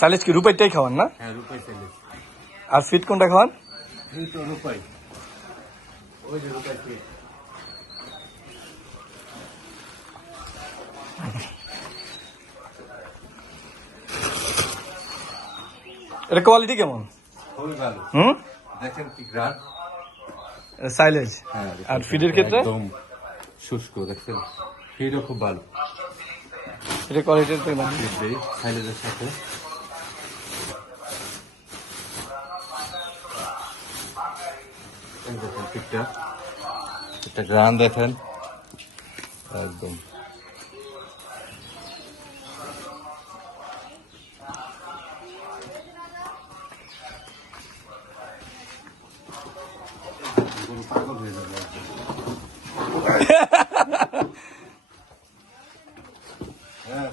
Silage কি রূপাইটাই খাওয়ান না? হ্যাঁ রূপাই সাইলেজ। আর ফিট কোনটা খাওয়ান? এই তো রূপাই, ওই যে রূপাই ফিট। এটা কোয়ালিটি কেমন? খুবই ভালো। দেখেন কি গ্রান। সাইলেজ হ্যাঁ আর ফিডের ক্ষেত্রে একদম শুষ্ক, দেখছেন ফিডও খুব ভালো। এটা কোয়ালিটির ফিড দেই সাইলেজের সাথে। এই দেখেন ফিডটা, একটা গ্রান দেখেন একদম। পাগল হয়ে যাবে একদম। হ্যাঁ